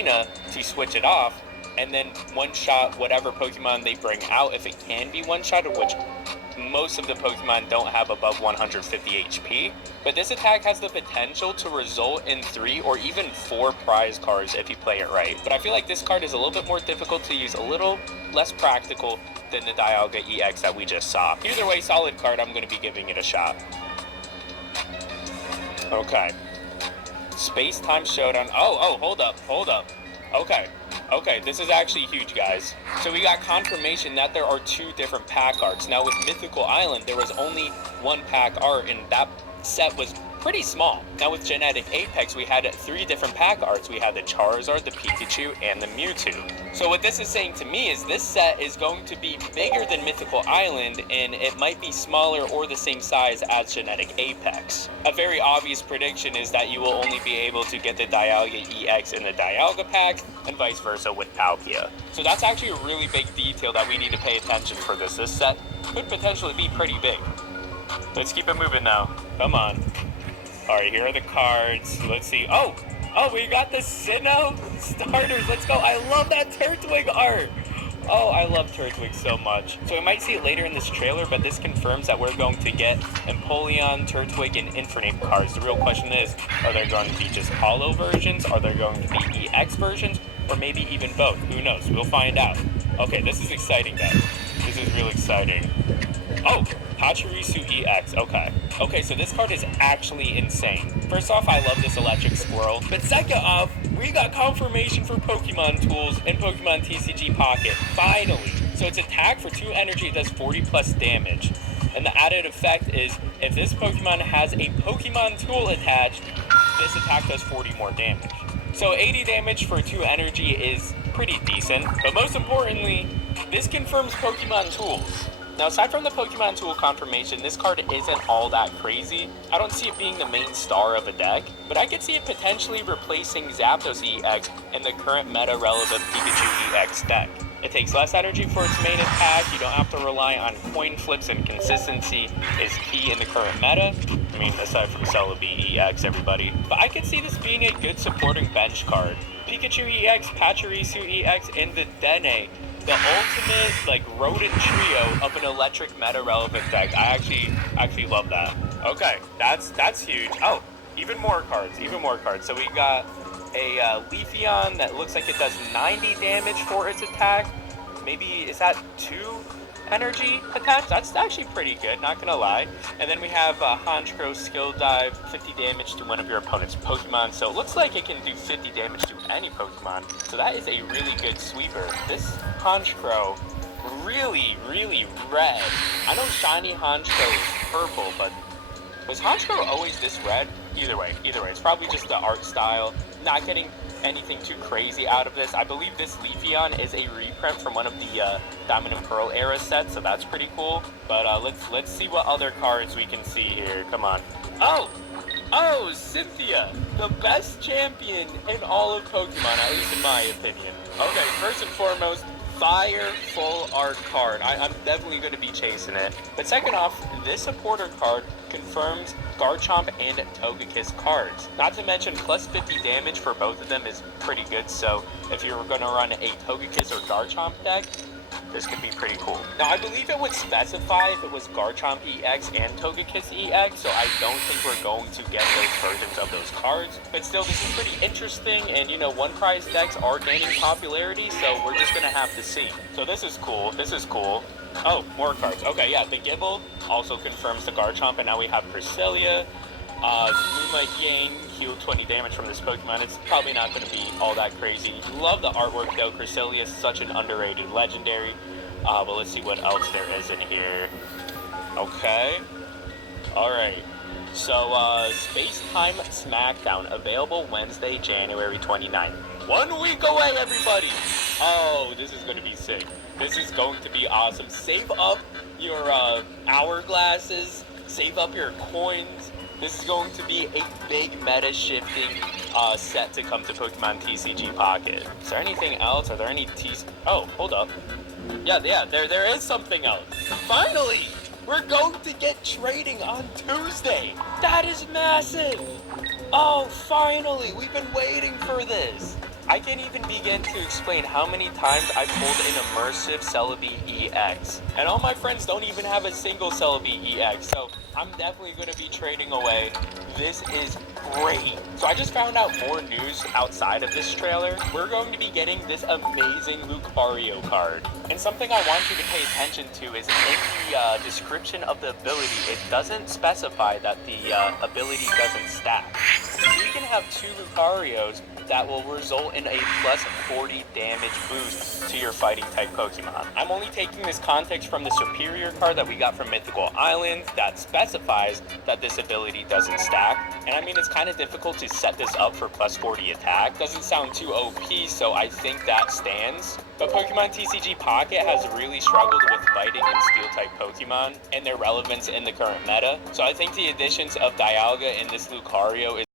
arena to switch it off, and then one-shot whatever Pokemon they bring out if it can be one-shotted, which most of the Pokemon don't have above 150 HP. But this attack has the potential to result in 3 or even 4 prize cards if you play it right. But I feel like this card is a little bit more difficult to use, a little less practical than the Dialga EX that we just saw. Either way, solid card, I'm going to be giving it a shot. Okay. Space-Time Showdown. Oh, hold up. Okay, this is actually huge, guys. So we got confirmation that there are 2 different pack arts. Now with Mythical Island, there was only 1 pack art, and that set was pretty small. Now with Genetic Apex, we had 3 different pack arts. We had the Charizard, the Pikachu, and the Mewtwo. So what this is saying to me is this set is going to be bigger than Mythical Island, and it might be smaller or the same size as Genetic Apex. A very obvious prediction is that you will only be able to get the Dialga EX in the Dialga pack, and vice versa with Palkia. So that's actually a really big detail that we need to pay attention for this. This set could potentially be pretty big. Let's keep it moving now. Come on. Alright, here are the cards. Let's see. Oh, we got the Sinnoh starters. Let's go. I love that Turtwig art. Oh, I love Turtwig so much. So we might see it later in this trailer, but this confirms that we're going to get Empoleon, Turtwig, and Infernape cards. The real question is, are there going to be just holo versions? Are there going to be EX versions? Or maybe even both? Who knows? We'll find out. Okay, this is exciting, guys. This is real exciting. Oh, Pachirisu EX, okay, so this card is actually insane. First off, I love this electric squirrel, but second off, we got confirmation for Pokemon Tools and Pokemon TCG Pocket, finally. So its attack for 2 energy, it does 40 plus damage. And the added effect is, if this Pokemon has a Pokemon Tool attached, this attack does 40 more damage. So 80 damage for 2 energy is pretty decent, but most importantly, this confirms Pokemon Tools. Now, aside from the Pokemon Tool confirmation, this card isn't all that crazy. I don't see it being the main star of a deck, but I could see it potentially replacing Zapdos EX in the current meta-relevant Pikachu EX deck. It takes less energy for its main attack, you don't have to rely on coin flips, and consistency is key in the current meta. I mean, aside from Celebi EX, everybody. But I could see this being a good supporting bench card. Pikachu EX, Pachirisu EX, and the Dene. The ultimate, rodent trio of an electric meta-relevant deck. I actually love that. Okay, that's huge. Oh, even more cards. So we got a Leafeon that looks like it does 90 damage for its attack. Maybe, is that 2 energy attacks? That's actually pretty good, not gonna lie. And then we have Honchkrow Skill Dive, 50 damage to one of your opponent's Pokemon. So it looks like it can do 50 damage to any Pokemon. So that is a really good sweeper. This Honchkrow, really red. I know shiny Honchkrow is purple, but was Honchkrow always this red? Either way, it's probably just the art style. Not getting anything too crazy out of this. I believe this Leafeon is a reprint from one of the Diamond and Pearl era sets, so that's pretty cool. But let's see what other cards we can see here. Come on. Oh, Cynthia, the best champion in all of Pokemon, at least in my opinion. Okay, first and foremost, fire full art card. I'm definitely going to be chasing it. But second off, this supporter card confirms Garchomp and Togekiss cards. Not to mention, plus 50 damage for both of them is pretty good, so if you were going to run a Togekiss or Garchomp deck, this could be pretty cool. Now, I believe it would specify if it was Garchomp EX and Togekiss EX, so I don't think we're going to get those versions of those cards. But still, this is pretty interesting, and one prize decks are gaining popularity, so we're just going to have to see. So this is cool. Oh, more cards. Okay, yeah, the Gibble also confirms the Garchomp, and now we have Cresselia. Moonlight Yang, heal 20 damage from this Pokemon. It's probably not going to be all that crazy. Love the artwork though. Cresselia is such an underrated legendary. But let's see what else there is in here. Okay. Alright. So, Space Time Smackdown, available Wednesday, January 29th. 1 week away, everybody! Oh, this is going to be sick. This is going to be awesome. Save up your hourglasses. Save up your coins. This is going to be a big meta-shifting set to come to Pokemon TCG Pocket. Is there anything else? Are there any Oh, hold up. Yeah, there is something else. Finally! We're going to get trading on Tuesday! That is massive! Oh, finally! We've been waiting for this! I can't even begin to explain how many times I pulled an immersive Celebi EX. And all my friends don't even have a single Celebi EX, so I'm definitely going to be trading away. This is great. So I just found out more news outside of this trailer. We're going to be getting this amazing Lucario card. And something I want you to pay attention to is in the description of the ability, it doesn't specify that the ability doesn't stack. You can have 2 Lucarios that will result in a plus 40 damage boost to your fighting type Pokemon. I'm only taking this context from the superior card that we got from Mythical Island that specifies that this ability doesn't stack. And I mean, it's kind of difficult to set this up for plus 40 attack. Doesn't sound too OP, so I think that stands. But Pokemon TCG Pocket has really struggled with fighting and steel type Pokemon and their relevance in the current meta. So I think the additions of Dialga and this Lucario is